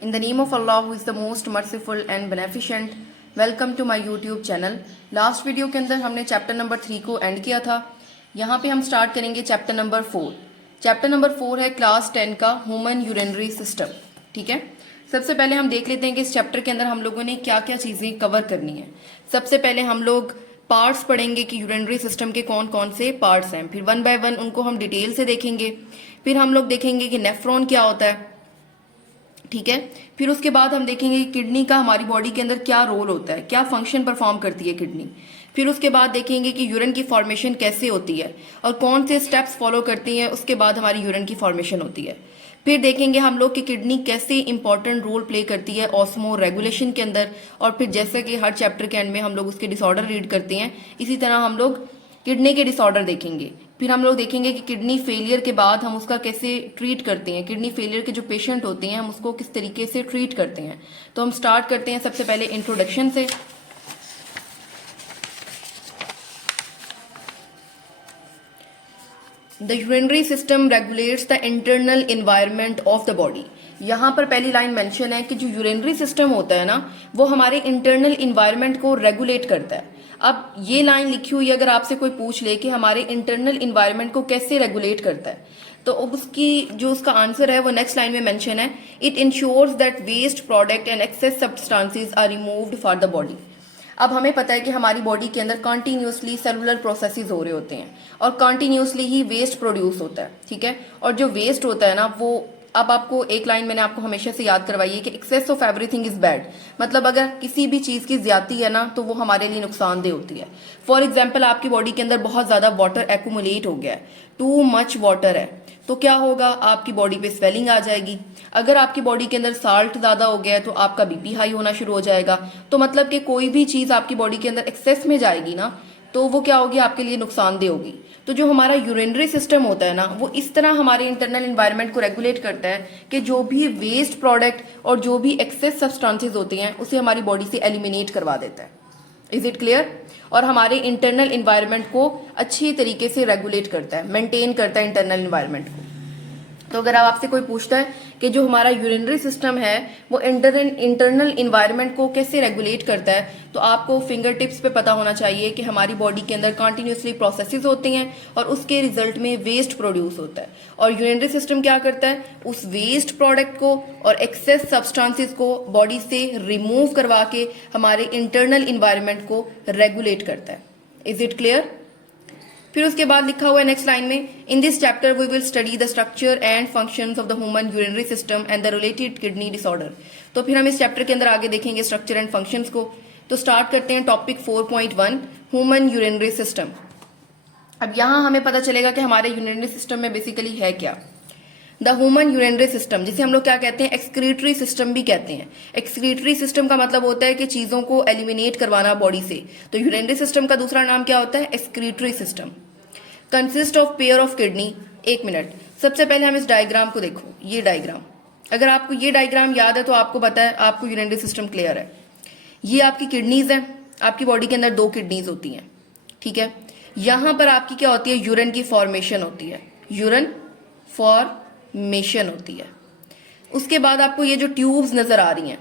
In the name of Allah, who is the most merciful and beneficent, welcome to my YouTube channel. Last video के अंदर हमने chapter number 3 को and किया था। यहाँ पे हम स्टार्ट करेंगे चैप्टर नंबर 4। चैप्टर नंबर 4 है क्लास 10 का ह्यूमन यूरिनरी सिस्टम। ठीक है, सबसे पहले हम देख लेते हैं कि इस चैप्टर के अंदर हम लोगों ने क्या क्या चीज़ें कवर करनी है। सबसे पहले हम लोग पार्ट्स पढ़ेंगे कि यूरिनरी सिस्टम के कौन कौन से पार्ट्स हैं, फिर वन बाय वन उनको हम डिटेल से देखेंगे। फिर हम लोग देखेंगे कि नेफ्रॉन क्या होता है। ठीक है, फिर उसके बाद हम देखेंगे कि किडनी का हमारी बॉडी के अंदर क्या रोल होता है, क्या फंक्शन परफॉर्म करती है किडनी। फिर उसके बाद देखेंगे कि यूरिन की फॉर्मेशन कैसे होती है और कौन से स्टेप्स फॉलो करती हैं, उसके बाद हमारी यूरिन की फॉर्मेशन होती है। फिर देखेंगे हम लोग कि किडनी कैसे इंपॉर्टेंट रोल प्ले करती है ऑस्मो रेगुलेशन के अंदर। और फिर जैसे कि हर चैप्टर के एंड में हम लोग उसके डिसऑर्डर रीड करते हैं, इसी तरह हम लोग किडनी के डिसऑर्डर देखेंगे। फिर हम लोग देखेंगे कि किडनी फेलियर के बाद हम उसका कैसे ट्रीट करते हैं, किडनी फेलियर के जो पेशेंट होते हैं हम उसको किस तरीके से ट्रीट करते हैं। तो हम स्टार्ट करते हैं सबसे पहले इंट्रोडक्शन से। The urinary system regulates the internal environment of the body. यहाँ पर पहली लाइन मेंशन है कि जो यूरिनरी सिस्टम होता है ना, वो हमारे इंटरनल इन्वायरमेंट को रेगुलेट करता है। अब ये लाइन लिखी हुई अगर आपसे कोई पूछ ले कि हमारे इंटरनल इन्वायरमेंट को कैसे रेगुलेट करता है, तो उसकी जो उसका आंसर है वो नेक्स्ट लाइन में मेंशन है, it ensures that waste product and excess substances are removed for the body. अब हमें पता है कि हमारी बॉडी के अंदर कंटिन्यूसली सेलुलर प्रोसेसेस हो रहे होते हैं और कंटिन्यूसली ही वेस्ट प्रोड्यूस होता है। ठीक है, और जो वेस्ट होता है ना, वो अब आपको एक लाइन मैंने आपको हमेशा से याद करवाई है कि excess of everything is bad. मतलब अगर किसी भी चीज की ज्यादती है ना, तो वो हमारे लिए नुकसानदेह होती है। फॉर एग्जाम्पल, आपकी बॉडी के अंदर बहुत ज्यादा वाटर एक्यूमुलेट हो गया है, टू मच वाटर है, तो क्या होगा, आपकी बॉडी पे स्वेलिंग आ जाएगी। अगर आपकी बॉडी के अंदर साल्ट ज्यादा हो गया है तो आपका बीपी हाई होना शुरू हो जाएगा। तो मतलब कि कोई भी चीज आपकी बॉडी के अंदर एक्सेस में जाएगी ना, तो वो क्या होगी, आपके लिए नुकसानदेह होगी। तो जो हमारा यूरिनरी सिस्टम होता है ना, वो इस तरह हमारे इंटरनल इन्वायरमेंट को रेगुलेट करता है कि जो भी वेस्ट प्रोडक्ट और जो भी एक्सेस सब्सटेंसेस होते हैं उसे हमारी बॉडी से एलिमिनेट करवा देता है। Is it clear? और हमारे इंटरनल इन्वायरमेंट को अच्छी तरीके से रेगुलेट करता है, मेंटेन करता है इंटरनल इन्वायरमेंट को। तो अगर आप आपसे कोई पूछता है कि जो हमारा यूरिनरी सिस्टम है वो इंटरनल इन्वायरमेंट को कैसे रेगुलेट करता है, तो आपको फिंगर टिप्स पे पता होना चाहिए कि हमारी बॉडी के अंदर कंटिन्यूसली प्रोसेसेस होती हैं और उसके रिजल्ट में वेस्ट प्रोड्यूस होता है। और यूरिनरी सिस्टम क्या करता है, उस वेस्ट प्रोडक्ट को और एक्सेस सब्सटेंसेस को बॉडी से रिमूव करवा के हमारे इंटरनल इन्वायरमेंट को रेगुलेट करता है। Is it clear? फिर उसके बाद लिखा हुआ है नेक्स्ट लाइन में, in this chapter we will study the structure and functions of the human urinary system and the related kidney disorder. तो फिर हम इस चैप्टर के अंदर आगे देखेंगे स्ट्रक्चर एंड फंक्शंस को। तो स्टार्ट करते हैं टॉपिक 4.1 ह्यूमन यूरिनरी सिस्टम। अब यहाँ हमें पता चलेगा कि हमारे यूरिनरी सिस्टम में बेसिकली है क्या। द ह्यूमन यूरिनरी सिस्टम, जिसे हम लोग क्या कहते हैं, एक्सक्रीटरी सिस्टम भी कहते हैं। एक्सक्रीटरी सिस्टम का मतलब होता है कि चीजों को एलिमिनेट करवाना बॉडी से। तो यूरिनरी सिस्टम का दूसरा नाम क्या होता है, excretory system. Consist of pair of kidney. एक मिनट, सबसे पहले हम इस डायग्राम को देखो। ये डायग्राम, अगर आपको ये डायग्राम याद है तो आपको पता है, आपको यूरिनरी सिस्टम क्लियर है। ये आपकी किडनीज है, आपकी बॉडी के अंदर 2 किडनीज होती हैं। ठीक है, यहां पर आपकी क्या होती है, यूरिन की फॉर्मेशन होती है, यूरिन फॉर्मेशन होती है। उसके बाद आपको ये जो ट्यूब्स नजर आ रही हैं,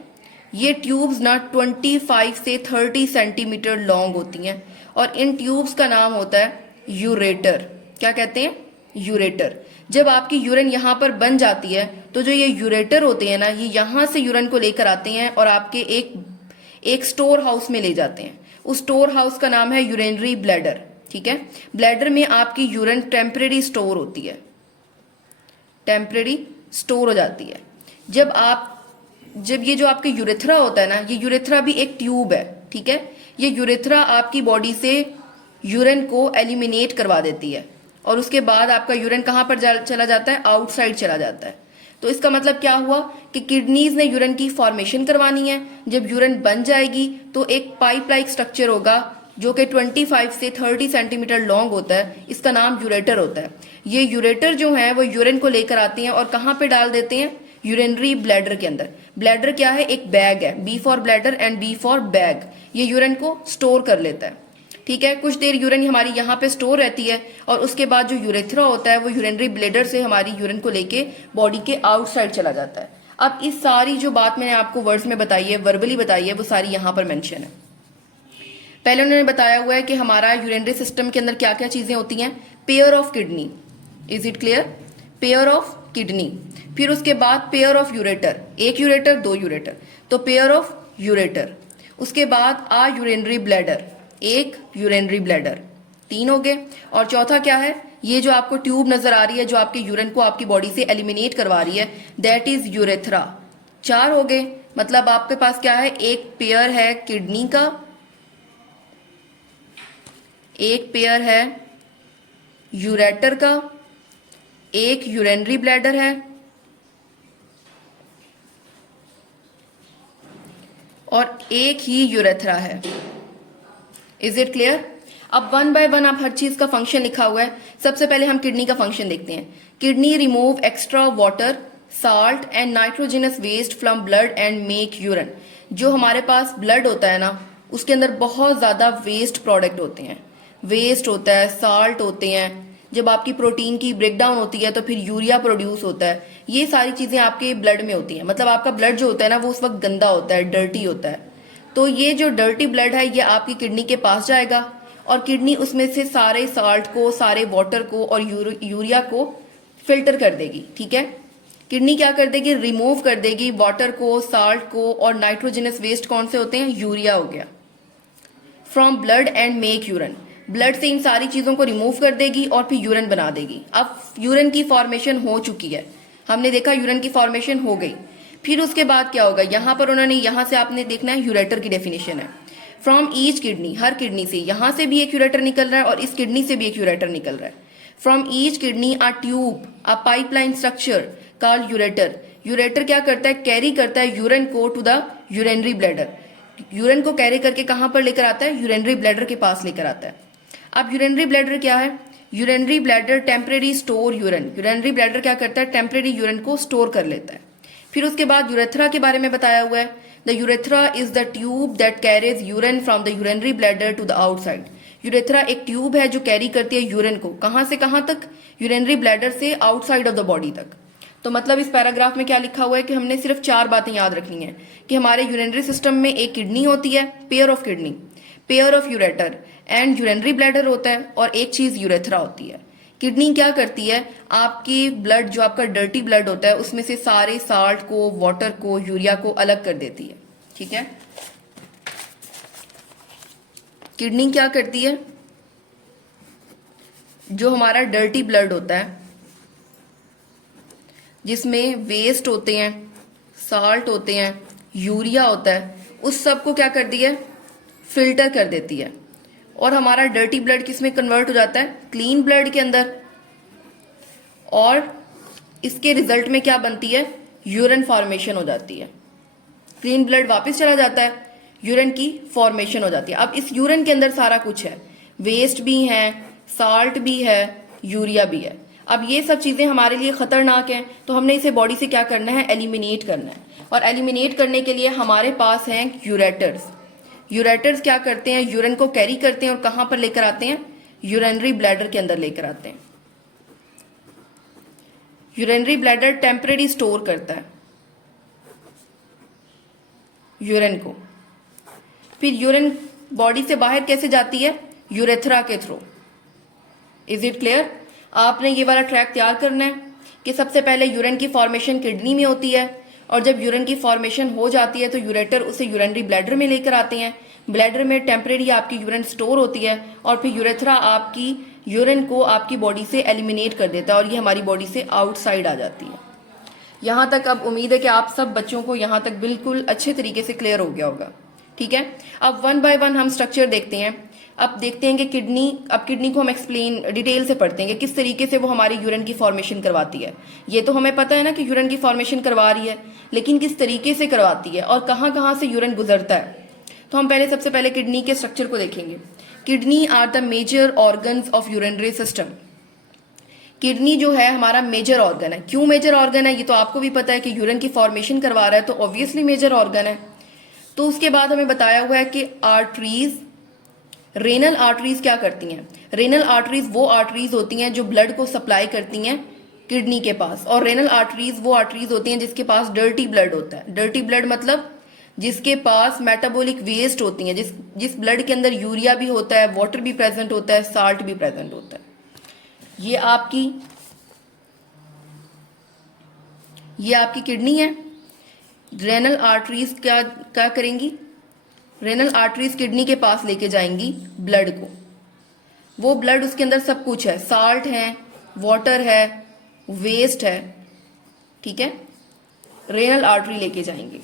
ये ट्यूब्स ना 25 से 30 सेंटीमीटर लॉन्ग होती हैं और इन ट्यूब्स का नाम होता है यूरेटर। क्या कहते हैं, यूरेटर। जब आपकी यूरिन यहाँ पर बन जाती है तो जो ये यूरेटर होते हैं ना, ये यहाँ से यूरिन को लेकर आते हैं और आपके एक स्टोर हाउस में ले जाते हैं। उस स्टोर हाउस का नाम है यूरिनरी ब्लैडर। ठीक है, ब्लैडर में आपकी यूरिन टेम्परेरी स्टोर होती है, टेम्परेरी स्टोर हो जाती है। जब ये जो आपके यूरेथ्रा होता है ना, ये यूरेथ्रा भी एक ट्यूब है। ठीक है, ये यूरेथ्रा आपकी बॉडी से यूरिन को एलिमिनेट करवा देती है और उसके बाद आपका यूरिन कहाँ पर चला जाता है, आउटसाइड चला जाता है। तो इसका मतलब क्या हुआ कि किडनीज ने यूरिन की फॉर्मेशन करवानी है। जब यूरिन बन जाएगी तो एक पाइप लाइक स्ट्रक्चर होगा जो कि 25 से 30 सेंटीमीटर लॉन्ग होता है। इसका नाम यूरेटर होता है। ये यूरेटर जो है वो यूरिन को लेकर आते हैं और कहाँ पे डाल देते हैं, यूरिनरी ब्लैडर के अंदर। ब्लैडर क्या है, एक बैग है, B for bladder and B for bag. ये यूरिन को स्टोर कर लेता है। ठीक है, कुछ देर यूरिन हमारी यहाँ पे स्टोर रहती है और उसके बाद जो यूरेथ्रा होता है वो यूरिनरी ब्लैडर से हमारी यूरिन को लेके बॉडी के आउटसाइड चला जाता है। अब इस सारी जो बात मैंने आपको वर्ड्स में बताई है, वर्बली बताई है, वो सारी यहाँ पर मेंशन है। पहले उन्होंने बताया हुआ है कि हमारा यूरिनरी सिस्टम के अंदर क्या क्या चीजें होती हैं। Pair of kidney, is it clear? Pair of kidney. फिर उसके बाद पेयर ऑफ यूरेटर, एक यूरेटर दो यूरेटर, तो पेयर ऑफ यूरेटर। उसके बाद आ यूरिनरी ब्लैडर, एक यूरिनरी ब्लैडर, तीन हो गए। और चौथा क्या है? ये जो आपको ट्यूब नजर आ रही है जो आपके यूरिन को आपकी बॉडी से एलिमिनेट करवा रही है, दैट इज यूरेथ्रा। चार हो गए। मतलब आपके पास क्या है? एक पेयर है किडनी का, एक पेयर है यूरेटर का, एक यूरिनरी ब्लैडर है, और एक ही यूरेथ्रा है। Is it clear? अब वन बाय वन आप हर चीज का फंक्शन लिखा हुआ है। सबसे पहले हम किडनी का फंक्शन देखते हैं। Kidney remove extra water, salt and nitrogenous waste from blood and make urine. जो हमारे पास ब्लड होता है ना, उसके अंदर बहुत ज्यादा वेस्ट प्रोडक्ट होते हैं, वेस्ट होता है, साल्ट होते हैं। जब आपकी प्रोटीन की ब्रेकडाउन होती है तो फिर यूरिया प्रोड्यूस होता है। ये सारी चीजें आपके ब्लड में होती हैं। मतलब आपका ब्लड जो होता है ना, वो उस वक्त गंदा होता है, डर्टी होता है। तो ये जो डर्टी ब्लड है ये आपकी किडनी के पास जाएगा और किडनी उसमें से सारे साल्ट को, सारे वाटर को और यूरिया को फिल्टर कर देगी। ठीक है? किडनी क्या कर देगी? रिमूव कर देगी वाटर को, साल्ट को, और नाइट्रोजनस वेस्ट कौन से होते हैं? यूरिया हो गया, from blood and make urine. Blood से इन सारी चीजों को रिमूव कर देगी और फिर यूरिन बना देगी। अब यूरिन की फॉर्मेशन हो चुकी है, हमने देखा यूरिन की फॉर्मेशन हो गई। फिर उसके बाद क्या होगा? यहां पर उन्होंने, यहां से आपने देखना है यूरेटर की डेफिनेशन है। From each kidney, her kidney से, यहां से भी एक यूरेटर निकल रहा है और इस किडनी से भी एक यूरेटर निकल रहा है। From each kidney a tube, a pipeline structure called ureter. Ureter क्या करता है? कैरी करता है यूरिन को to the urinary bladder. Urine को कैरी करके कहां पर लेकर आता है? यूरिनरी ब्लैडर के पास लेकर आता है। अब यूरिनरी ब्लैडर क्या है? Urinary bladder temporary store urine. Urinary bladder क्या करता है? टेम्परेरी यूरिन को स्टोर कर लेता है। फिर उसके बाद यूरेथ्रा के बारे में बताया हुआ है। The urethra is the tube that carries urine from the urinary bladder to the outside. Urethra एक ट्यूब है जो कैरी करती है यूरिन को, कहां से कहां तक? यूरिनरी ब्लैडर से आउटसाइड ऑफ द बॉडी तक। तो मतलब इस पैराग्राफ में क्या लिखा हुआ है कि हमने सिर्फ चार बातें याद रखनी है कि हमारे यूरिनरी सिस्टम में एक किडनी होती है, pair of kidney, pair of ureter and urinary bladder होता है, और एक चीज यूरेथ्रा होती है। किडनी क्या करती है? आपकी ब्लड, जो आपका डर्टी ब्लड होता है, उसमें से सारे साल्ट को, वाटर को, यूरिया को अलग कर देती है। ठीक है? किडनी क्या करती है? जो हमारा डर्टी ब्लड होता है, जिसमें वेस्ट होते हैं, साल्ट होते हैं, यूरिया होता है, उस सब को क्या करती है? फिल्टर कर देती है। और हमारा डर्टी ब्लड किसमें कन्वर्ट हो जाता है? क्लीन ब्लड के अंदर। और इसके रिजल्ट में क्या बनती है? यूरिन फॉर्मेशन हो जाती है। क्लीन ब्लड वापस चला जाता है, यूरिन की फॉर्मेशन हो जाती है। अब इस यूरिन के अंदर सारा कुछ है, वेस्ट भी है, साल्ट भी है, यूरिया भी है। अब ये सब चीजें हमारे लिए खतरनाक हैं, तो हमने इसे बॉडी से क्या करना है? एलिमिनेट करना है। और एलिमिनेट करने के लिए हमारे पास हैं यूरेटर्स। यूरेटर्स क्या करते हैं? यूरिन को कैरी करते हैं और कहां पर लेकर आते हैं? यूरिनरी ब्लैडर के अंदर लेकर आते हैं। यूरिनरी ब्लैडर टेम्परेरी स्टोर करता है यूरिन को। फिर यूरिन बॉडी से बाहर कैसे जाती है? यूरेथ्रा के थ्रू। Is it clear? आपने ये वाला ट्रैक तैयार करना है कि सबसे पहले यूरिन की फॉर्मेशन किडनी में होती है, और जब यूरिन की फॉर्मेशन हो जाती है तो यूरेटर उसे यूरिनरी ब्लैडर में लेकर आते हैं। ब्लैडर में टेम्परेरी आपकी यूरिन स्टोर होती है, और फिर यूरेथ्रा आपकी यूरिन को आपकी बॉडी से एलिमिनेट कर देता है और ये हमारी बॉडी से आउटसाइड आ जाती है। यहाँ तक अब उम्मीद है कि आप सब बच्चों को यहाँ तक बिल्कुल अच्छे तरीके से क्लियर हो गया होगा। ठीक है? अब वन बाय वन हम स्ट्रक्चर देखते हैं। अब देखते हैं कि किडनी को हम एक्सप्लेन डिटेल से पढ़ते हैं कि किस तरीके से वो हमारी यूरिन की फॉर्मेशन करवाती है। ये तो हमें पता है ना कि यूरिन की फॉर्मेशन करवा रही है, लेकिन किस तरीके से करवाती है और कहाँ कहाँ से यूरिन गुजरता है। तो हम सबसे पहले किडनी के स्ट्रक्चर को देखेंगे। Kidney are the major organs of urinary system. Kidney जो है हमारा मेजर ऑर्गन है। क्यों मेजर ऑर्गन है? ये तो आपको भी पता है कि यूरिन की फॉर्मेशन करवा रहा है, तो ऑब्वियसली मेजर ऑर्गन है। तो उसके बाद हमें बताया हुआ है कि आर्टरीज, रेनल आर्टरीज क्या करती हैं? रेनल आर्टरीज वो आर्टरीज होती हैं जो ब्लड को सप्लाई करती हैं किडनी के पास। और रेनल आर्टरीज वो आर्टरीज होती हैं जिसके पास डर्टी ब्लड होता है। डर्टी ब्लड मतलब जिसके पास मेटाबॉलिक वेस्ट होती हैं, जिस ब्लड के अंदर यूरिया भी होता है, वाटर भी प्रेजेंट होता है, साल्ट भी प्रेजेंट होता है। ये आपकी किडनी है। रेनल आर्टरीज क्या करेंगी, रेनल आर्टरीज किडनी के पास लेके जाएंगी ब्लड को। वो ब्लड उसके अंदर सब कुछ है, साल्ट है, वाटर है, वेस्ट है, ठीक है। रेनल आर्टरी लेके जाएंगे।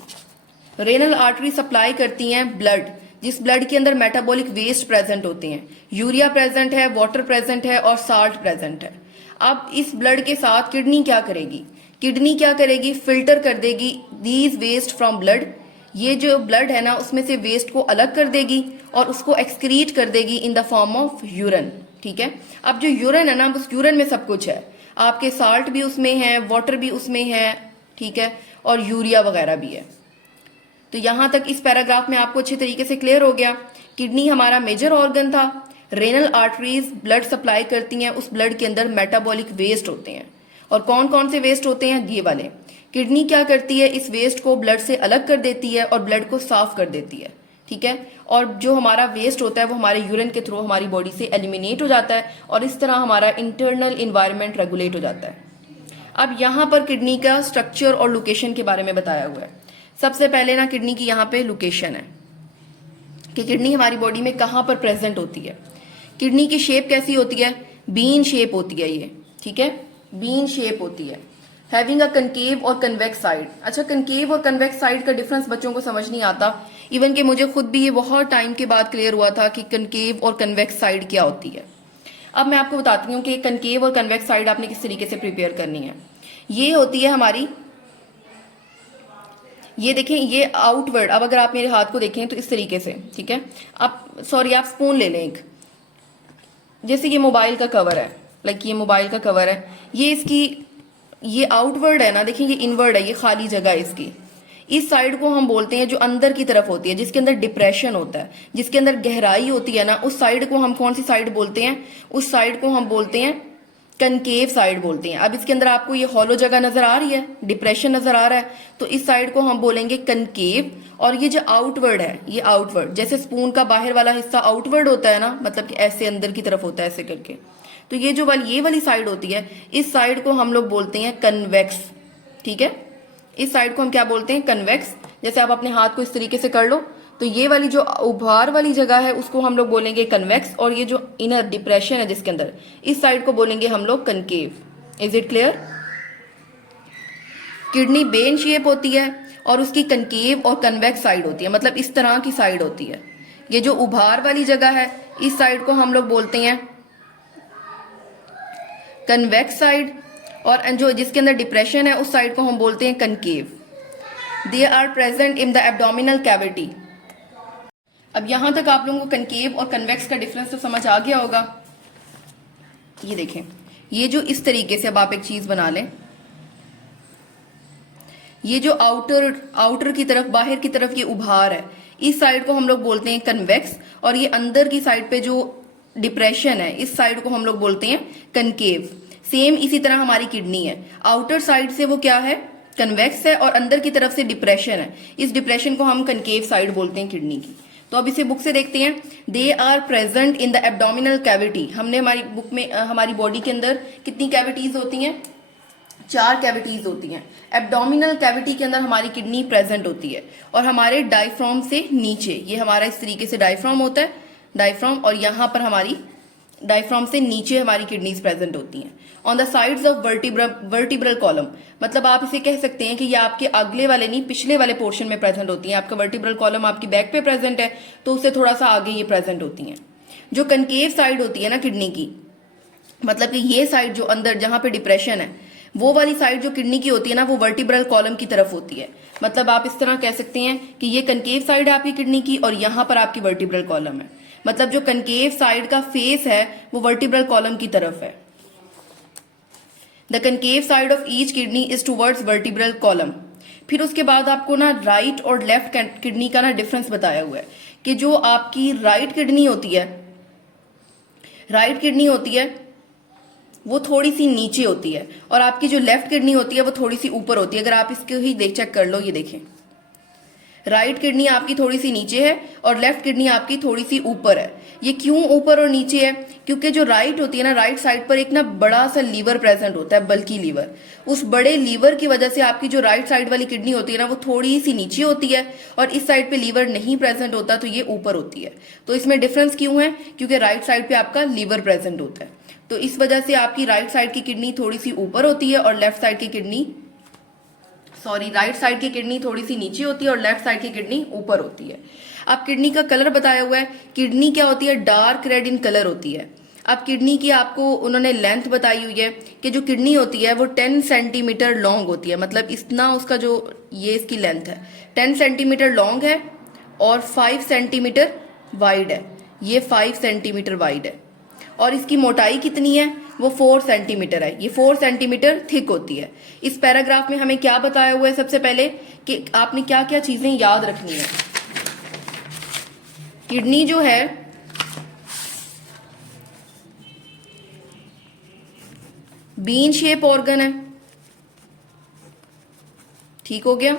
रेनल आर्टरी सप्लाई करती हैं ब्लड, जिस ब्लड के अंदर मेटाबॉलिक वेस्ट प्रेजेंट होते हैं, यूरिया प्रेजेंट है, वाटर प्रेजेंट है और साल्ट प्रेजेंट है। अब इस ब्लड के साथ किडनी क्या करेगी, किडनी क्या करेगी, फिल्टर कर देगी दीज वेस्ट फ्रॉम ब्लड। ये जो ब्लड है ना उसमें से वेस्ट को अलग कर देगी और उसको एक्सक्रीट कर देगी इन द फॉर्म ऑफ यूरिन, ठीक है। अब जो यूरिन है ना, उस यूरिन में सब कुछ है, आपके साल्ट भी उसमें है, वाटर भी उसमें है, ठीक है, और यूरिया वगैरह भी है। तो यहां तक इस पैराग्राफ में आपको अच्छे तरीके से क्लियर हो गया। किडनी हमारा मेजर ऑर्गन था। रेनल आर्टरीज ब्लड सप्लाई करती हैं, उस ब्लड के अंदर मेटाबॉलिक वेस्ट होते हैं। और कौन कौन से वेस्ट होते हैं, ये वाले। किडनी क्या करती है, इस वेस्ट को ब्लड से अलग कर देती है और ब्लड को साफ कर देती है, ठीक है। और जो हमारा वेस्ट होता है वो हमारे यूरिन के थ्रू हमारी बॉडी से एलिमिनेट हो जाता है और इस तरह हमारा इंटरनल इन्वायरमेंट रेगुलेट हो जाता है। अब यहाँ पर किडनी का स्ट्रक्चर और लोकेशन के बारे में बताया हुआ है। सबसे पहले ना किडनी की यहाँ पे लोकेशन है कि किडनी हमारी बॉडी में कहाँ पर प्रेजेंट होती है। किडनी की शेप कैसी होती है, बीन शेप होती है ये, ठीक है, बीन शेप होती है, हैविंग अ कनकेव और कन्वेक्स साइड। अच्छा, कनकेव और कन्वेक्स साइड का डिफरेंस बच्चों को समझ नहीं आता, इवन कि मुझे खुद भी ये बहुत टाइम के बाद क्लियर हुआ था कि कनकेव और कन्वेक्स साइड क्या होती है। अब मैं आपको बताती हूँ कि कनकेव और कन्वेक्स साइड आपने किस तरीके से प्रिपेयर करनी है। ये होती है हमारी, ये देखें, ये आउटवर्ड। अब अगर आप मेरे हाथ को देखें तो इस तरीके से, ठीक है। आप आप स्पून ले लें एक, जैसे ये मोबाइल का कवर है, लाइक ये मोबाइल का कवर है, ये इसकी, ये आउटवर्ड है ना, देखिए ये इनवर्ड है, ये खाली जगह है इसकी। इस साइड को हम बोलते हैं जो अंदर की तरफ होती है, जिसके अंदर डिप्रेशन होता है, जिसके अंदर गहराई होती है ना, उस साइड को हम कौन सी साइड बोलते हैं, उस साइड को हम बोलते हैं कनकेव साइड बोलते हैं। अब इसके अंदर आपको ये हॉलो जगह नजर आ रही है, डिप्रेशन नजर आ रहा है, तो इस साइड को हम बोलेंगे कनकेव। और ये जो आउटवर्ड है, ये आउटवर्ड, जैसे स्पून का बाहर वाला हिस्सा आउटवर्ड होता है ना, मतलब कि ऐसे अंदर की तरफ होता है ऐसे करके, तो ये जो ये वाली साइड होती है, इस साइड को हम लोग बोलते हैं कन्वेक्स, ठीक है। इस साइड को हम क्या बोलते हैं, कन्वेक्स। जैसे आप अपने हाथ को इस तरीके से कर लो, तो ये वाली जो उभार वाली जगह है उसको हम लोग बोलेंगे कन्वेक्स, और ये जो इनर डिप्रेशन है जिसके अंदर, इस साइड को बोलेंगे हम लोग concave. Is it clear. Kidney Ben shape होती है और उसकी कनकेव और कन्वेक्स साइड होती है, मतलब इस तरह की साइड होती है। ये जो उभार वाली जगह है, इस साइड को हम लोग बोलते हैं कन्वेक्स साइड, और जो जिसके अंदर डिप्रेशन है उस साइड को हम बोलते हैं concave. They are present in the abdominal cavity. अब यहां तक आप लोगों को कनकेव और कन्वेक्स का डिफरेंस तो समझ आ गया होगा। ये देखें, ये जो इस तरीके से, अब आप एक चीज बना लें, ये जो आउटर की तरफ, बाहर की तरफ ये उभार है, इस साइड को हम लोग बोलते हैं कन्वेक्स, और ये अंदर की साइड पे जो डिप्रेशन है, इस साइड को हम लोग बोलते हैं कनकेव। सेम इसी तरह हमारी किडनी है, आउटर साइड से वो क्या है, कन्वेक्स है, और अंदर की तरफ से डिप्रेशन है, इस डिप्रेशन को हम कनकेव साइड बोलते हैं किडनी की। तो अब इसे बुक से देखते हैं। They are present in the abdominal cavity. हमने हमारी बुक में, हमारी बॉडी के अंदर कितनी कैविटीज होती हैं, 4 कैविटीज होती हैं। एब्डोमिनल कैविटी के अंदर हमारी किडनी प्रेजेंट होती है, और हमारे डायफ्राम से नीचे, ये हमारा इस तरीके से डायफ्राम होता है, डायफ्राम, और यहाँ पर हमारी डायफ्राम से नीचे हमारी किडनीज प्रेजेंट होती हैं। On the sides of vertebral column, मतलब आप इसे कह सकते हैं कि ये आपके अगले वाले नहीं, पिछले वाले पोर्शन में प्रेजेंट होती हैं। आपका वर्टिब्रल कॉलम आपकी बैक पे प्रेजेंट है, तो उससे थोड़ा सा आगे ये प्रेजेंट होती हैं। जो कनकेव साइड होती है ना किडनी की, मतलब कि ये साइड जो अंदर जहां पे डिप्रेशन है, वो वाली साइड जो किडनी की होती है ना, वो वर्टिब्रल कॉलम की तरफ होती है। मतलब आप इस तरह कह सकते हैं कि ये कनकेव साइड है आपकी किडनी की, और यहां पर आपकी वर्टिब्रल कॉलम है। मतलब जो कनकेव साइड का फेस है वो वर्टिब्रल कॉलम की तरफ है। The concave side of each kidney is towards vertebral column. फिर उसके बाद आपको ना राइट और लेफ्ट किडनी का ना डिफरेंस बताया हुआ है कि जो आपकी राइट किडनी होती है, वो थोड़ी सी नीचे होती है और आपकी जो लेफ्ट किडनी होती है वो थोड़ी सी ऊपर होती है। अगर आप इसको ही देख चेक कर लो, ये देखें, राइट किडनी आपकी थोड़ी सी नीचे है और लेफ्ट किडनी आपकी थोड़ी सी ऊपर है। ये क्यों ऊपर और नीचे है? क्योंकि जो राइट होती है ना, राइट साइड पर एक ना बड़ा सा लीवर प्रेजेंट होता है, बल्कि लीवर। उस बड़े लीवर की वजह से आपकी जो राइट साइड वाली किडनी होती है ना, वो थोड़ी सी नीचे होती है और इस साइड पे लीवर नहीं प्रेजेंट होता, तो ये ऊपर होती है। तो इसमें डिफरेंस क्यों है? क्योंकि राइट साइड पे आपका लीवर प्रेजेंट होता है, तो इस वजह से आपकी राइट साइड की किडनी थोड़ी सी ऊपर होती है और लेफ्ट साइड की किडनी, सॉरी, राइट साइड की किडनी थोड़ी सी नीचे होती है और लेफ्ट साइड की किडनी ऊपर होती है। अब किडनी का कलर बताया हुआ है, किडनी क्या होती है? डार्क रेड इन कलर होती है। अब किडनी की आपको उन्होंने लेंथ बताई हुई है कि जो किडनी होती है वो 10 सेंटीमीटर लॉन्ग होती है, मतलब इतना उसका जो ये इसकी लेंथ है 10 सेंटीमीटर लॉन्ग है और 5 सेंटीमीटर वाइड है। ये 5 सेंटीमीटर वाइड है और इसकी मोटाई कितनी है? वो 4 सेंटीमीटर है। ये 4 सेंटीमीटर थिक होती है। इस पैराग्राफ में हमें क्या बताया हुआ है? सबसे पहले कि आपने क्या क्या चीजें याद रखनी है। किडनी जो है बीन शेप ऑर्गन है, ठीक हो गया।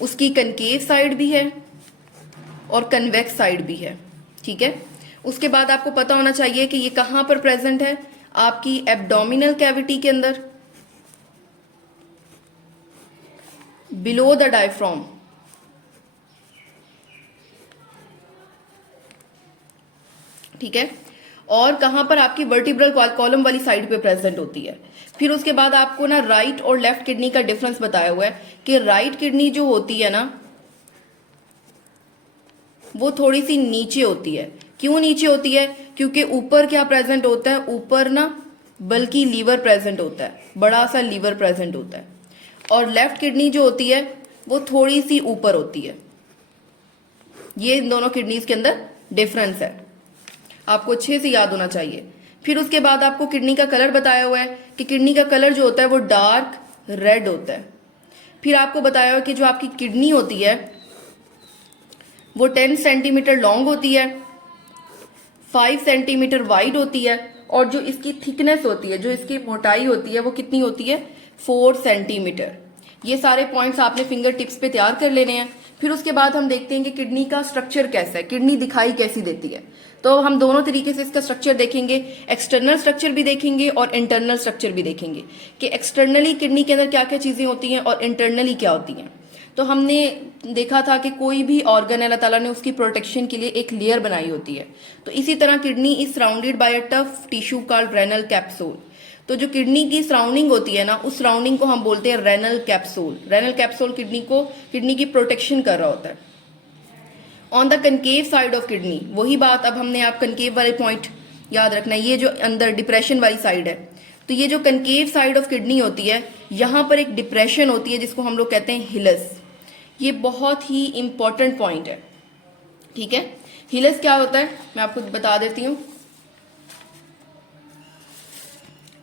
उसकी कनकेव साइड भी है और कन्वेक्स साइड भी है, ठीक है। उसके बाद आपको पता होना चाहिए कि ये कहां पर प्रेजेंट है? आपकी एब्डोमिनल कैविटी के अंदर, बिलो द डायफ्राम, ठीक है। और कहां पर? आपकी वर्टिब्रल कॉलम वाली साइड पे प्रेजेंट होती है। फिर उसके बाद आपको ना राइट और लेफ्ट किडनी का डिफरेंस बताया हुआ है कि राइट किडनी जो होती है ना, वो थोड़ी सी नीचे होती है। क्यों नीचे होती है? क्योंकि ऊपर क्या प्रेजेंट होता है? ऊपर ना बल्कि लीवर प्रेजेंट होता है, बड़ा सा लीवर प्रेजेंट होता है। और लेफ्ट किडनी जो होती है वो थोड़ी सी ऊपर होती है। ये इन दोनों किडनीज के अंदर डिफरेंस है, आपको अच्छे से याद होना चाहिए। फिर उसके बाद आपको किडनी का कलर बताया हुआ है कि किडनी का कलर जो होता है वो डार्क रेड होता है। फिर आपको बताया हुआ है कि जो आपकी किडनी होती है वो 10 सेंटीमीटर लॉन्ग होती है, 5 सेंटीमीटर वाइड होती है और जो इसकी थिकनेस होती है, जो इसकी मोटाई होती है, वो कितनी होती है? 4 सेंटीमीटर। ये सारे पॉइंट्स आपने फिंगर टिप्स पे तैयार कर लेने हैं। फिर उसके बाद हम देखते हैं कि किडनी का स्ट्रक्चर कैसा है, किडनी दिखाई कैसी देती है। तो हम दोनों तरीके से इसका स्ट्रक्चर देखेंगे, एक्सटर्नल स्ट्रक्चर भी देखेंगे और इंटरनल स्ट्रक्चर भी देखेंगे कि एक्सटर्नली किडनी के अंदर क्या क्या चीजें होती हैं और इंटरनली क्या होती हैं। तो हमने देखा था कि कोई भी ऑर्गन अल्लाह ताला ने उसकी प्रोटेक्शन के लिए एक लेयर बनाई होती है। तो इसी तरह kidney is surrounded by a tough tissue called renal capsule. तो जो किडनी की सराउंडिंग होती है ना, उस सराउंडिंग को हम बोलते हैं renal capsule. Renal capsule kidney की प्रोटेक्शन कर रहा होता है। On the concave side of kidney, वही बात अब हमने आप कनकेव वाले पॉइंट याद रखना है। ये जो अंदर डिप्रेशन वाली साइड है, तो ये जो कनकेव साइड ऑफ किडनी होती है, यहां पर एक डिप्रेशन होती है जिसको हम लोग कहते हैं हिलस। ये बहुत ही इंपॉर्टेंट पॉइंट है, ठीक है। हिलस क्या होता है मैं आपको बता देती हूँ,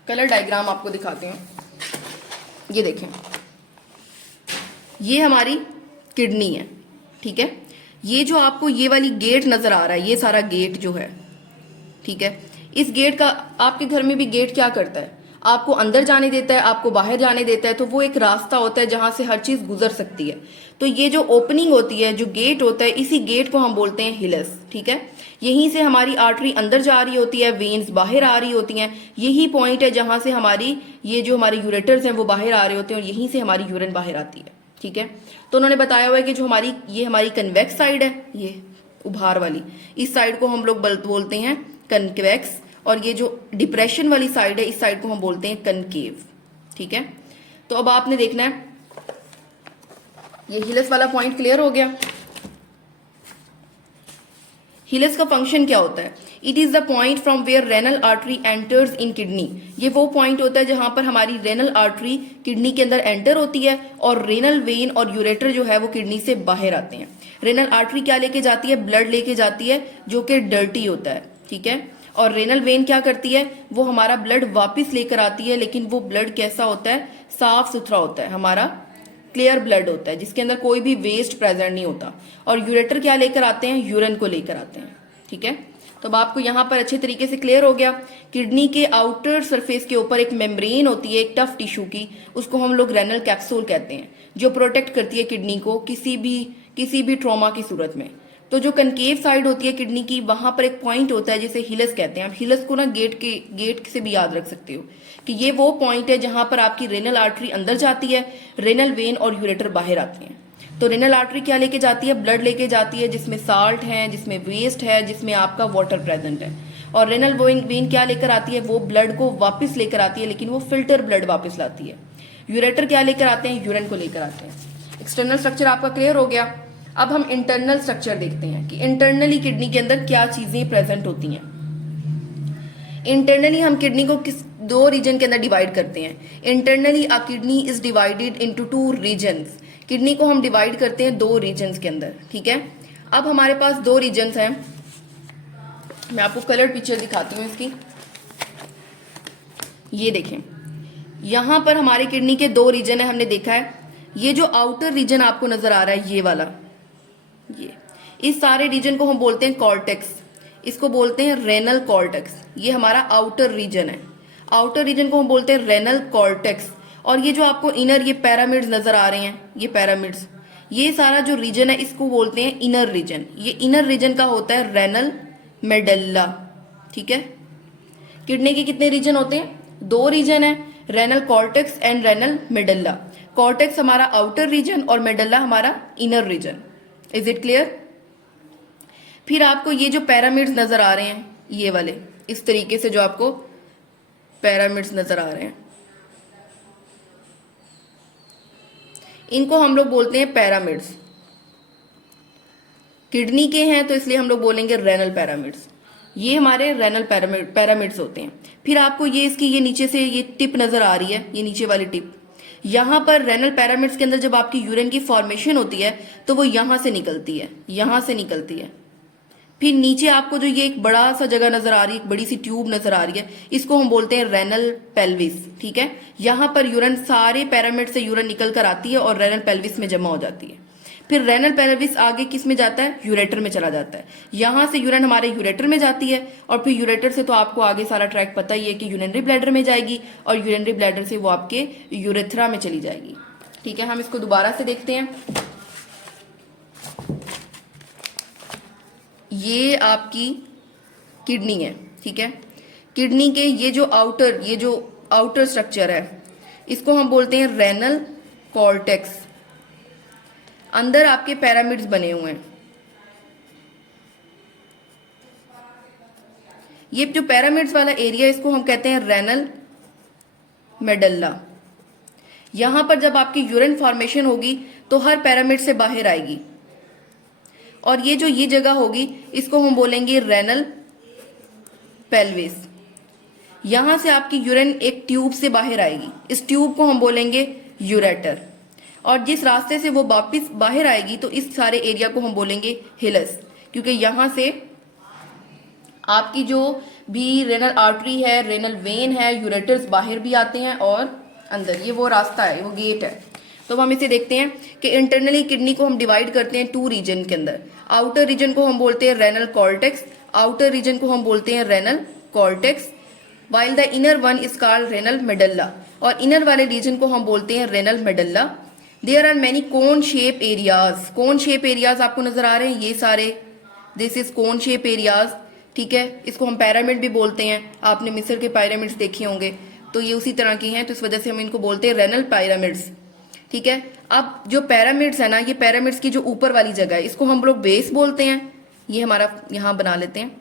कलर डायग्राम आपको दिखाती हूँ। ये देखें, ये हमारी किडनी है, ठीक है। ये जो आपको ये वाली गेट नजर आ रहा है, ये सारा गेट जो है, ठीक है, इस गेट का आपके घर में भी गेट क्या करता है? आपको अंदर जाने देता है, आपको बाहर जाने देता है। तो वो एक रास्ता होता है जहां से हर चीज गुजर सकती है। तो ये जो ओपनिंग होती है, जो गेट होता है, इसी गेट को हम बोलते हैं हिलस, ठीक है। यहीं से हमारी आर्टरी अंदर जा रही होती है, वेन्स बाहर आ रही होती हैं। यही पॉइंट है जहां से हमारी ये जो हमारे यूरेटर्स हैं वो बाहर आ रहे होते हैं और यहीं से हमारी यूरिन बाहर आती है, ठीक है। तो उन्होंने बताया हुआ है कि जो ये हमारी कन्वेक्स साइड है, ये उभार वाली, इस साइड को हम लोग बोलते हैं कन्वेक्स, और ये जो डिप्रेशन वाली साइड है, इस साइड को हम बोलते हैं कनकेव, ठीक है। तो अब आपने देखना है, ये हिलस वाला पॉइंट क्लियर हो गया। हिलस का फंक्शन क्या होता है? It is the point from where renal artery enters in kidney. ये वो पॉइंट होता है जहां पर हमारी रेनल आर्टरी किडनी के अंदर एंटर होती है और रेनल वेन और यूरेटर जो है वो किडनी से बाहर आते हैं। रेनल आर्टरी क्या लेके जाती है? ब्लड लेके जाती है, जो कि डर्टी होता है, ठीक है। और रेनल वेन क्या करती है? वो हमारा ब्लड वापस लेकर आती है, लेकिन वो ब्लड कैसा होता है? साफ सुथरा होता है, हमारा क्लियर ब्लड होता है, जिसके अंदर कोई भी वेस्ट प्रेजेंट नहीं होता। और यूरेटर क्या लेकर आते हैं? यूरिन को लेकर आते हैं, ठीक है। तो अब आपको यहाँ पर अच्छे तरीके से क्लियर हो गया। किडनी के आउटर सरफेस के ऊपर एक मेम्ब्रेन होती है, एक टफ टिश्यू की, उसको हम लोग रेनल कैप्सूल कहते हैं, जो प्रोटेक्ट करती है किडनी को किसी भी ट्रॉमा की सूरत में। तो जो कनकेव साइड होती है किडनी की, वहां पर एक पॉइंट होता है जिसे हिलस कहते हैं। आप हिलस को ना गेट से भी याद रख सकते हो कि ये वो पॉइंट है जहां पर आपकी रेनल आर्टरी अंदर जाती है, रेनल वेन और यूरेटर बाहर आते हैं। तो रेनल आर्टरी क्या लेके जाती है? ब्लड लेके जाती है, जिसमें साल्ट है, जिसमें वेस्ट है, जिसमें आपका वाटर प्रेजेंट है। और रेनल वेन क्या लेकर आती है? वो ब्लड को वापस लेकर आती है, लेकिन वो फिल्टर ब्लड वापस लाती है। यूरेटर क्या लेकर आते हैं? यूरिन को लेकर आते हैं। एक्सटर्नल स्ट्रक्चर आपका क्लियर हो गया। अब हम इंटरनल स्ट्रक्चर देखते हैं कि इंटरनली किडनी के अंदर क्या चीजें प्रेजेंट होती हैं। इंटरनली हम किडनी को किस दो रीजन के अंदर डिवाइड करते हैं। Internally a kidney is divided into 2 regions. Kidney को हम डिवाइड करते हैं 2 रीजन्स के अंदर, ठीक है। अब हमारे पास 2 रीजन्स हैं। मैं आपको कलर पिक्चर दिखाती हूँ इसकी। ये देखें, यहां पर हमारे किडनी के 2 रीजन है, हमने देखा है। ये जो आउटर रीजन आपको नजर आ रहा है, ये वाला, ये इस सारे रीजन को हम बोलते हैं कॉर्टेक्स। इसको बोलते हैं रेनल कॉर्टेक्स। ये हमारा आउटर रीजन है। आउटर रीजन को हम बोलते हैं रेनल कॉर्टेक्स। और ये जो आपको इनर ये पैरामिड्स नजर आ रहे हैं, ये पैरामिड्स, ये सारा जो रीजन है इसको बोलते हैं इनर रीजन। ये इनर रीजन का होता है रेनल मेडल्ला, ठीक है। किडनी के कितने रीजन होते हैं? 2 रीजन है, renal cortex and renal medulla. Cortex हमारा आउटर रीजन और मेडल्ला हमारा inner region. Is it clear? फिर आपको ये जो पैरामिड्स नजर आ रहे हैं, ये वाले इस तरीके से जो आपको पैरामिड्स नजर आ रहे हैं, इनको हम लोग बोलते हैं पैरामिड्स। किडनी के हैं तो इसलिए हम लोग बोलेंगे रेनल पैरामिड्स। ये हमारे रेनल पैरामिड्स होते हैं। फिर आपको ये इसकी ये नीचे से ये टिप नजर आ रही है, ये नीचे वाली टिप। यहां पर रेनल पैरामिड्स के अंदर जब आपकी यूरिन की फॉर्मेशन होती है तो वो यहां से निकलती है, यहां से निकलती है। फिर नीचे आपको जो ये एक बड़ा सा जगह नजर आ रही है, एक बड़ी सी ट्यूब नजर आ रही है, इसको हम बोलते हैं रेनल पेल्विस, ठीक है। यहां पर यूरिन सारे पैरामिड से यूरिन निकल कर आती है और रेनल पेल्विस में जमा हो जाती है। फिर रेनल पेल्विस आगे किस में जाता है? यूरेटर में चला जाता है। यहां से यूरिन हमारे यूरेटर में जाती है और फिर यूरेटर से तो आपको आगे सारा ट्रैक पता ही है कि यूरिनरी ब्लैडर में जाएगी और यूरिनरी ब्लैडर से वो आपके यूरेथ्रा में चली जाएगी, ठीक है। हम इसको दोबारा से देखते हैं। ये आपकी किडनी है, ठीक है। किडनी के ये जो आउटर स्ट्रक्चर है, इसको हम बोलते हैं रेनल कॉर्टेक्स। अंदर आपके पैरामिड्स बने हुए हैं। ये जो पैरामिड्स वाला एरिया, इसको हम कहते हैं रेनल मेडल्ला। यहां पर जब आपकी यूरिन फॉर्मेशन होगी तो हर पैरामिड से बाहर आएगी और ये जगह होगी, इसको हम बोलेंगे रेनल पेल्विस। यहां से आपकी यूरिन एक ट्यूब से बाहर आएगी, इस ट्यूब को हम बोलेंगे यूरेटर। और जिस रास्ते से वो वापस बाहर आएगी तो इस सारे एरिया को हम बोलेंगे हिलस, क्योंकि यहां से आपकी जो भी रेनल आर्टरी है, रेनल वेन है, यूरेटर्स बाहर भी आते हैं और अंदर, ये वो रास्ता है, वो गेट है। तो हम इसे देखते हैं कि इंटरनली किडनी को हम डिवाइड करते हैं 2 रीजन के अंदर। आउटर रीजन को हम बोलते हैं रेनल कॉर्टेक्स, आउटर रीजन को हम बोलते हैं renal cortex, while the inner one is called renal medulla. और इनर वाले रीजन को हम बोलते हैं renal medulla. There are many cone shape areas. Cone shape areas आपको नजर आ रहे हैं, ये सारे, this is cone shape areas, ठीक है। इसको हम पैरामिड भी बोलते हैं। आपने मिस्र के पिरामिड्स देखे होंगे, तो ये उसी तरह के हैं, तो इस वजह से हम इनको बोलते हैं रेनल पिरामिड्स, ठीक है। अब जो पैरामिड्स है ना, ये पैरामिड्स की जो ऊपर वाली जगह है, इसको हम लोग बेस बोलते हैं। ये हमारा यहां बना लेते हैं।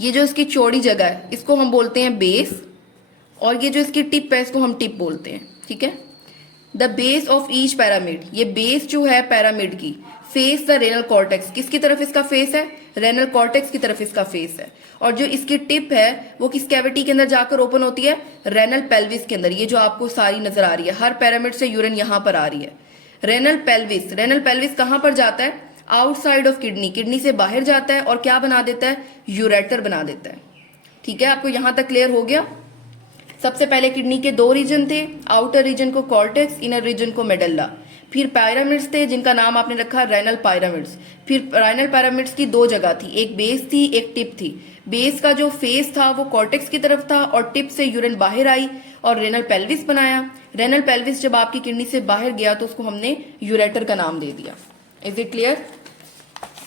ये जो इसकी चौड़ी जगह है, इसको हम बोलते हैं बेस, और ये जो इसकी टिप है, इसको हम टिप बोलते हैं, ठीक है। The base of each pyramid, ये बेस जो है पैरामिड की, फेस द रेनल कॉर्टेक्स। किसकी तरफ इसका फेस है? रेनल कॉर्टेक्स की तरफ इसका फेस है। और जो इसकी टिप है वो किस कैविटी के अंदर जाकर ओपन होती है? रेनल पेल्विस के अंदर। ये जो आपको सारी नजर आ रही है, हर पैरामिड से यूरिन यहां पर आ रही है। रेनल पेल्विस, रेनल पेल्विस कहां पर जाता है? आउटसाइड ऑफ किडनी, किडनी से बाहर जाता है और क्या बना देता है? यूरेटर बना देता है, ठीक है। आपको यहां तक क्लियर हो गया? सबसे पहले किडनी के 2 रीजन थे, आउटर रीजन को कॉर्टेक्स, इनर रीजन को मेडल्ला। फिर पिरामिड्स थे जिनका नाम आपने रखा रेनल पिरामिड्स। फिर रेनल पिरामिड्स की दो जगह थी, एक बेस थी एक टिप थी। बेस का जो फेस था वो कॉर्टेक्स की तरफ था और टिप से यूरिन बाहर आई और रेनल पेल्विस बनाया। रेनल पेल्विस जब आपकी किडनी से बाहर गया तो उसको हमने यूरेटर का नाम दे दिया। Is it clear?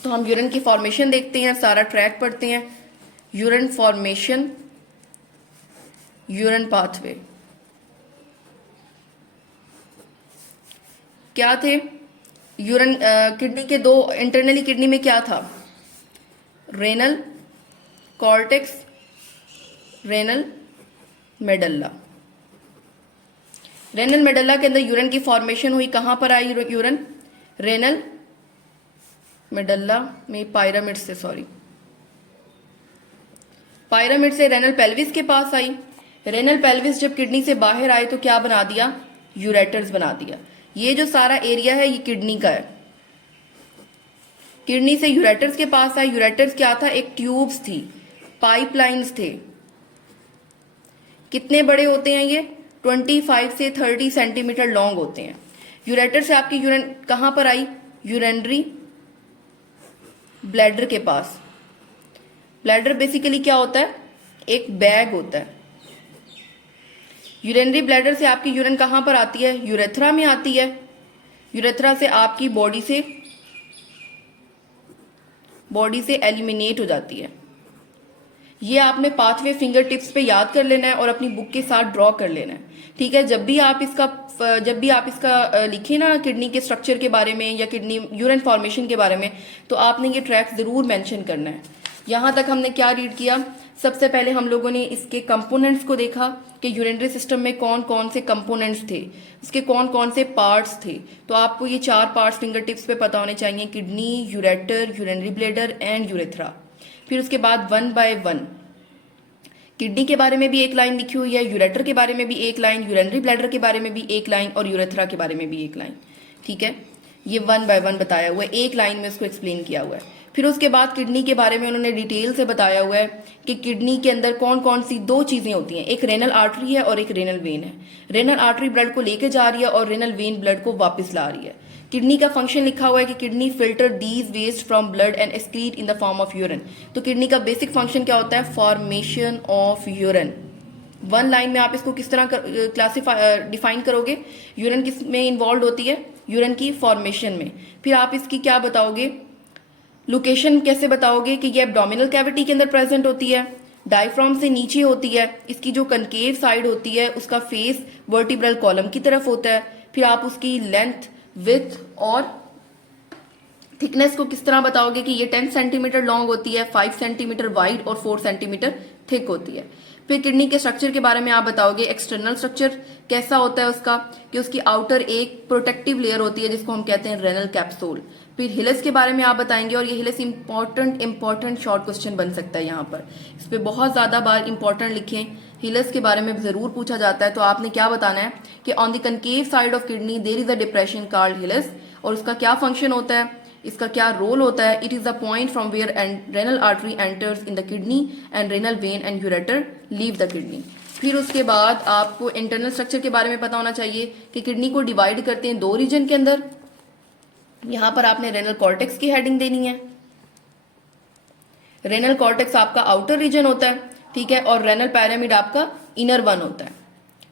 तो हम यूरिन की फॉर्मेशन देखते हैं, सारा ट्रैक पढ़ते हैं। यूरिन फॉर्मेशन, यूरिन पाथवे क्या थे? यूरिन किडनी के दो, इंटरनली किडनी में क्या था? Renal cortex, renal medulla. Renal medulla के अंदर यूरिन की फॉर्मेशन हुई, कहां पर आई यूरिन? रेनल मेडल्ला में पिरामिड से, सॉरी, पिरामिड से रेनल पेल्विस के पास आई। रेनल पेल्विस जब किडनी से बाहर आए तो क्या बना दिया? यूरेटर्स बना दिया। ये जो सारा एरिया है ये किडनी का है। किडनी से यूरेटर्स के पास आए। यूरेटर्स क्या था? एक ट्यूब्स थी, पाइपलाइंस थे। कितने बड़े होते हैं ये? 25 से 30 सेंटीमीटर लॉन्ग होते हैं। यूरेटर से आपकी यूरिन कहां पर आई? यूरिनरी ब्लैडर के पास। ब्लैडर बेसिकली क्या होता है? एक बैग होता है। यूरिनरी ब्लैडर से आपकी यूरिन कहां पर आती है? यूरेथ्रा में आती है। यूरेथ्रा से आपकी बॉडी से एलिमिनेट हो जाती है। ये आपने पाथवे फिंगर टिप्स पे याद कर लेना है और अपनी बुक के साथ ड्रॉ कर लेना है, ठीक है? जब भी आप इसका लिखें ना किडनी के स्ट्रक्चर के बारे में या किडनी यूरिन फॉर्मेशन के बारे में, तो आपने ये ट्रैक जरूर मेंशन करना है। यहाँ तक हमने क्या रीड किया? सबसे पहले हम लोगों ने इसके कंपोनेंट्स को देखा कि यूरिनरी सिस्टम में कौन कौन से कंपोनेंट्स थे, उसके कौन कौन से पार्ट्स थे। तो आपको ये 4 पार्ट्स फिंगर टिप्स पे पता होने चाहिए: kidney, ureter, urinary bladder and urethra. फिर उसके बाद 1 बाय 1 किडनी के बारे में भी एक लाइन लिखी हुई है, यूरेटर के बारे में भी एक लाइन, यूरिनरी ब्लैडर के बारे में भी एक लाइन और यूरेथ्रा के बारे में भी एक लाइन, ठीक है? ये 1 बाय 1 बताया हुआ है, एक लाइन में उसको एक्सप्लेन किया हुआ है। फिर उसके बाद किडनी के बारे में उन्होंने डिटेल से बताया हुआ है कि किडनी के अंदर कौन कौन सी 2 चीजें होती हैं, एक रेनल आर्टरी है और एक रेनल वेन है। रेनल आर्टरी ब्लड को लेके जा रही है और रेनल वेन ब्लड को वापस ला रही है। किडनी का फंक्शन लिखा हुआ है कि kidney filter these waste from blood and excrete in the form of urine. तो किडनी का बेसिक फंक्शन क्या होता है? Formation of urine. 1 लाइन में आप इसको किस तरह डिफाइन करोगे? यूरिन किस में इन्वॉल्व होती है? यूरिन की फॉर्मेशन में। फिर आप इसकी क्या बताओगे? लोकेशन कैसे बताओगे कि ये एब्डोमिनल कैविटी के अंदर प्रेजेंट होती है, डायफ्राम से नीचे होती है, इसकी जो कनकेव साइड होती है उसका फेस वर्टिब्रल कॉलम की तरफ होता है। फिर आप उसकी लेंथ, विड्थ और थिकनेस को किस तरह बताओगे कि ये 10 सेंटीमीटर लॉन्ग होती है, 5 सेंटीमीटर वाइड और 4 सेंटीमीटर थिक होती है। फिर किडनी के स्ट्रक्चर के बारे में आप बताओगे एक्सटर्नल स्ट्रक्चर कैसा होता है उसका, कि उसकी आउटर एक प्रोटेक्टिव लेयर होती है जिसको हम कहते हैं रेनल कैप्सूल। फिर हिलस के बारे में आप बताएंगे और ये हिलस इंपॉर्टेंट शॉर्ट क्वेश्चन बन सकता है यहाँ पर। इस पर बहुत ज्यादा बार इंपॉर्टेंट लिखें, हिलस के बारे में जरूर पूछा जाता है। तो आपने क्या बताना है कि on the concave side of kidney there is a depression called hilus, और उसका क्या फंक्शन होता है, इसका क्या रोल होता है? It is the point from where renal artery enters in the kidney and renal vein and ureter leave the kidney. फिर उसके बाद आपको इंटरनल स्ट्रक्चर के बारे में पता होना चाहिए कि किडनी को डिवाइड करते हैं 2 रीजन के अंदर। यहां पर आपने रेनल कॉर्टेक्स की हेडिंग देनी है। रेनल कॉर्टेक्स आपका आउटर रीजन होता है, ठीक है, और रेनल पिरामिड आपका इनर वन होता है।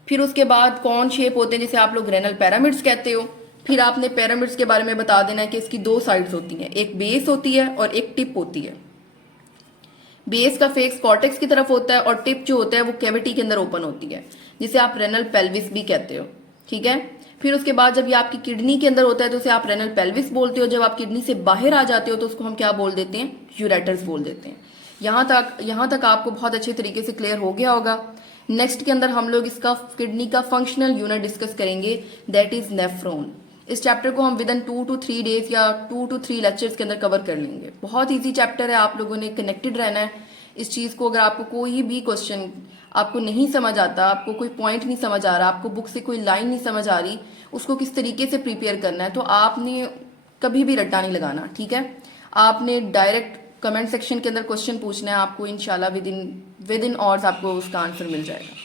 फिर उसके बाद कौन शेप होते हैं जिसे आप लोग रेनल पिरामिड्स कहते हो। फिर आपने पिरामिड्स के बारे में बता देना है कि इसकी 2 साइड्स होती हैं, एक बेस होती है और एक टिप होती है। बेस का फेस कॉर्टेक्स की तरफ होता है और टिप जो होता है वो कैविटी के अंदर ओपन होती है, जिसे आप रेनल पेल्विस भी कहते हो, ठीक है। फिर उसके बाद जब ये आपकी किडनी के अंदर होता है तो उसे आप रेनल पेल्विस बोलते हो। जब आप किडनी से बाहर आ जाते हो तो उसको हम क्या बोल देते हैं? यूरेटर्स बोल देते हैं। यहां तक आपको बहुत अच्छे तरीके से क्लियर हो गया होगा। नेक्स्ट के अंदर हम लोग इसका किडनी का फंक्शनल यूनिट डिस्कस करेंगे, दैट इज नेफ्रॉन। इस चैप्टर को हम विदिन 2 to 3 डेज या 2 to 3 लेक्चर्स के अंदर कवर कर लेंगे। बहुत इजी चैप्टर है, आप लोगों ने कनेक्टेड रहना है इस चीज को। अगर आपको कोई भी क्वेश्चन आपको नहीं समझ आता, आपको कोई पॉइंट नहीं समझ आ रहा, आपको बुक से कोई लाइन नहीं समझ आ रही, उसको किस तरीके से प्रिपेयर करना है, तो आपने कभी भी रट्टा नहीं लगाना, ठीक है। आपने डायरेक्ट कमेंट सेक्शन के अंदर क्वेश्चन पूछना है, आपको इंशाल्लाह विद इन आवर्स आपको उसका आंसर मिल जाएगा।